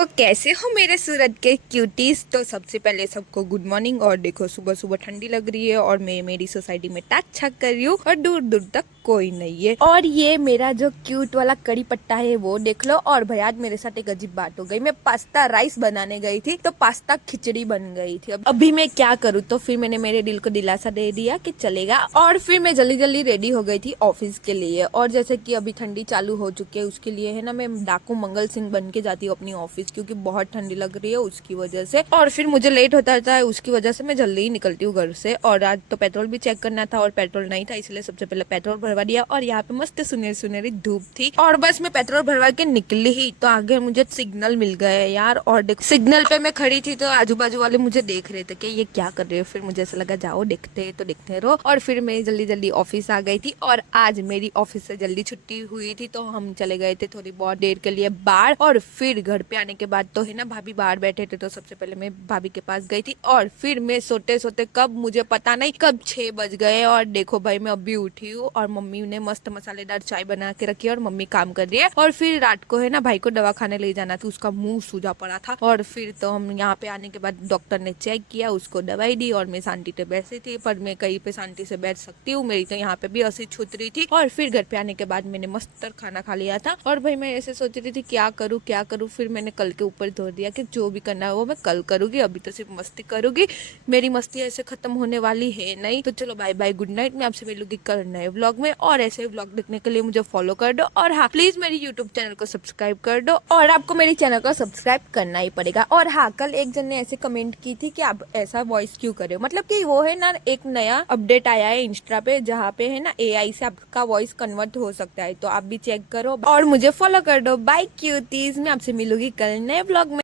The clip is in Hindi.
तो कैसे हो मेरे सूरत के क्यूटीज। तो सबसे पहले सबको गुड मॉर्निंग। और देखो सुबह सुबह ठंडी लग रही है और मैं मेरी सोसाइटी में टाक छक कर रही हूँ और दूर दूर तक कोई नहीं है। और ये मेरा जो क्यूट वाला कड़ी पट्टा है वो देख लो। और भाई आज मेरे साथ एक अजीब बात हो गई। मैं पास्ता राइस बनाने गई थी तो पास्ता खिचड़ी बन गई थी। अभी मैं क्या करूँ। तो फिर मैंने मेरे दिल को दिलासा दे दिया कि चलेगा। और फिर मैं जल्दी जल्दी रेडी हो गई थी ऑफिस के लिए। और जैसे कि अभी ठंडी चालू हो चुकी है उसके लिए है ना, मैं डाकू मंगल सिंह बन के जाती हूँ अपनी ऑफिस, क्योंकि बहुत ठंडी लग रही है उसकी वजह से। और फिर मुझे लेट होता है उसकी वजह से मैं जल्दी ही निकलती हूँ घर से। और आज तो पेट्रोल भी चेक करना था और पेट्रोल नहीं था, इसलिए सबसे पहले पेट्रोल भरवा दिया। और यहाँ पे मस्त सुनहरी सुनहरी धूप थी और बस मैं पेट्रोल भरवा के निकली ही तो आगे मुझे सिग्नल मिल गया यार। और देखो सिग्नल पे मैं खड़ी थी तो आजू बाजू वाले मुझे देख रहे थे कि ये क्या कर रहे हो। फिर मुझे ऐसा लगा जाओ देखते तो देखते रहो। और फिर मैं जल्दी जल्दी ऑफिस आ गई थी। और आज मेरी ऑफिस से जल्दी छुट्टी हुई थी तो हम चले गए थे थोड़ी बहुत देर के लिए बाहर। और फिर घर पे आने के बाद तो है ना भाभी बाहर बैठे थे तो सबसे पहले मैं भाभी के पास गई थी। और फिर मैं सोते सोते कब मुझे पता नहीं कब 6 बज गए। और देखो भाई मैं अभी उठी हूँ और मम्मी ने मस्त मसालेदार चाय बना के रखी है और मम्मी काम कर रही है। और फिर रात को है ना भाई को दवा खाने ले जाना था, उसका मुंह सूजा पड़ा था। और फिर तो हम यहाँ पे आने के बाद डॉक्टर ने चेक किया, उसको दवाई दी और मैं शांति से बैठी थी। पर मैं कहीं पे शांति से बैठ सकती हूँ, मेरी तो यहाँ पे भी हंसी छूट रही थी। और फिर घर पे आने के बाद मैंने मस्त खाना खा लिया था। और भाई मैं ऐसे सोच रही थी क्या करूँ क्या करूँ। फिर मैंने कल के ऊपर धो दिया कि जो भी करना है वो मैं कल करूंगी, अभी तो सिर्फ मस्ती करूंगी। मेरी मस्ती ऐसे खत्म होने वाली है नहीं। तो चलो बाय बाय, गुड नाइट। मैं आपसे मिलूंगी कल नए व्लॉग में। और ऐसे व्लॉग देखने के लिए मुझे फॉलो कर दो। और हाँ प्लीज मेरी यूट्यूब चैनल को सब्सक्राइब कर दो। और आपको मेरी चैनल को सब्सक्राइब करना ही पड़ेगा। और हाँ कल एक जन ने ऐसे कमेंट की थी कि आप ऐसा वॉइस क्यों कर रहे हो। मतलब कि वो है ना एक नया अपडेट आया है इंस्टा पे जहाँ पे है ना AI से आपका वॉइस कन्वर्ट हो सकता है, तो आप भी चेक करो और मुझे फॉलो कर दो। बाय क्यूटीज, मैं आपसे मिलूंगी कल नए व्लॉग में।